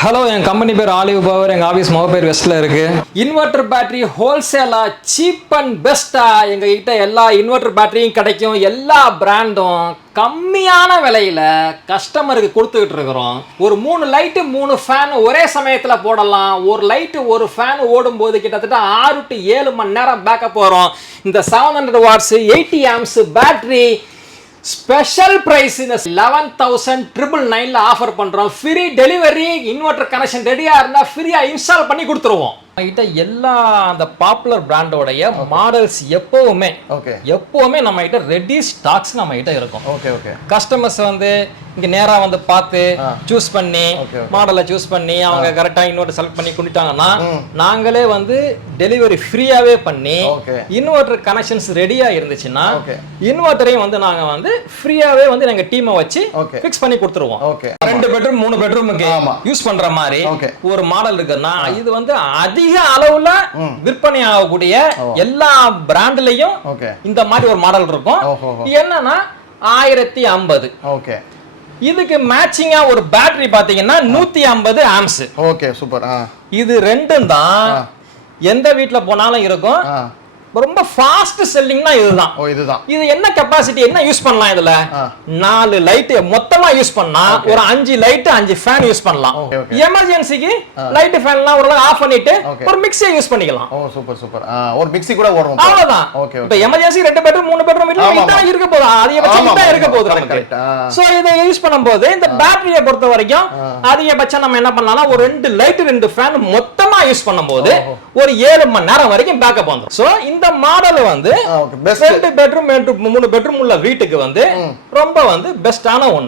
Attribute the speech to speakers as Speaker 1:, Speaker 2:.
Speaker 1: Hello என் company பேர் olive power எங்கள் ஆஃபீஸ் முக பேர் வெஸ்ட்டில் இருக்குது இன்வெர்டர் பேட்டரி ஹோல்சேலா சீப் அண்ட் பெஸ்ட்டாக எங்கள் கிட்ட எல்லா இன்வெர்டர் பேட்டரியும் கிடைக்கும். எல்லா பிராண்டும் கம்மியான விலையில் கஸ்டமருக்கு கொடுத்துக்கிட்டு இருக்கிறோம். ஒரு மூணு லைட்டு மூணு ஃபேன் ஒரே சமயத்தில் போடலாம். ஒரு லைட்டு ஒரு ஃபேன் ஓடும்போது கிட்டத்தட்ட ஆறு டு ஏழு மணி நேரம் பேக்கப் வரும். இந்த seven hundred watts eighty amps battery special price இந்த லெவன் தௌசண்ட் ட்ரிபிள் நைனில் ஆஃபர் பண்ணுறோம் ஃப்ரீ டெலிவரி இன்வெர்டர் கனெக்ஷன் ரெடியாக இருந்தால் ஃப்ரீயாக இன்ஸ்டால் பண்ணி கொடுத்துருவோம். கிட்ட எல்லா அந்த பாப்புலர் பிராண்டோடைய மாடல்ஸ் எப்பவுமே
Speaker 2: ஓகே
Speaker 1: எப்பவுமே நம்ம கிட்ட ரெடி ஸ்டாக்ஸ் நம்ம கிட்ட இருக்கும்
Speaker 2: ஓகே ஓகே
Speaker 1: கஸ்டமர்ஸ் வந்து இங்க நேரா வந்து பார்த்து சூஸ் பண்ணி. மாடலை சூஸ் பண்ணி அவங்க கரெக்டா இன்வெர்டர் செலக்ட் பண்ணி கொண்டுட்டாங்கன்னா நாங்களே வந்து டெலிவரி ஃப்ரீயாவே பண்ணி. இன்வெர்டர் கனெக்ஷன்ஸ் ரெடியா இருந்துச்சுன்னா. இன்வெர்டரையும் வந்து நாங்க வந்து ஃப்ரீயாவே வந்து எங்க டீமை வச்சு. ஃபிக்ஸ் பண்ணி கொடுத்துருவோம்
Speaker 2: ஓகே
Speaker 1: ரெண்டு பெட்ரூம் மூணு பெட்ரூமுக்கு. யூஸ் பண்ற மாதிரி. ஒரு மாடல் இருக்குன்னா இது வந்து அதிக அளவுல விற்பனை ஆகக்கூடிய எல்லா பிராண்ட்லயும் இந்த மாதிரி ஒரு மாடல் இருக்கும். என்னன்னா ஆயிரத்தி ஐம்பது.
Speaker 2: ஓகே.
Speaker 1: இதுக்கு மேட்சிங்கா ஒரு பேட்டரி பாத்தீங்கன்னா நூத்தி ஐம்பது ஆம்ஸ்
Speaker 2: ஓகே சூப்பர்.
Speaker 1: இது ரெண்டும் தான் எந்த வீட்ல போனாலும் இருக்கும். ரொம்ப ஃபாஸ்ட் செல்லிங்னா இதுதான்.
Speaker 2: ஓ இதுதான்.
Speaker 1: இது என்ன கெப்பாசிட்டி என்ன யூஸ் பண்ணலாம் இதுல. நாலு லைட் மொத்தமா யூஸ் பண்ணா ஒரு அஞ்சு லைட் அஞ்சு ஃபேன் யூஸ் பண்ணலாம். எமர்ஜென்சிக்கு லைட் ஃபேன்லாம் ஒரு ஆஃப் பண்ணிட்டு. ஒரு மிக்ஸியை யூஸ் பண்ணிக்கலாம்.
Speaker 2: ஓ சூப்பர் சூப்பர் ஒரு மிக்ஸி கூட ஓடும்
Speaker 1: அவ்வளவுதான்.
Speaker 2: ஓகே
Speaker 1: இப்ப எமர்ஜென்சி ரெண்டு பெட்ரூம் மூணு பெட்ரூம்
Speaker 2: ஆமா,
Speaker 1: இதான். இருக்க போகுது. அதிகபட்சம் இதான் இருக்க போகுது நமக்கு. சோ இதை யூஸ் பண்ணும்போது இந்த பேட்டரியை பொறுத்த வரைக்கும் அதிகபட்சம் நம்ம என்ன பண்ணலாம்னா ஒரு ரெண்டு லைட் ரெண்டு ஃபேன் மொத்தமா யூஸ் பண்ணும்போது ஒரு ஏழு மணி நேரம் வரைக்கும் பேக்கப் வந்துரும். சோ இந்த மாடல் வந்து ரெண்டு பெட்ரூம் மூணு பெட்ரூம் உள்ள வீட்டுக்கு வந்து ரொம்ப வந்து பெஸ்டான ஒண்ணு.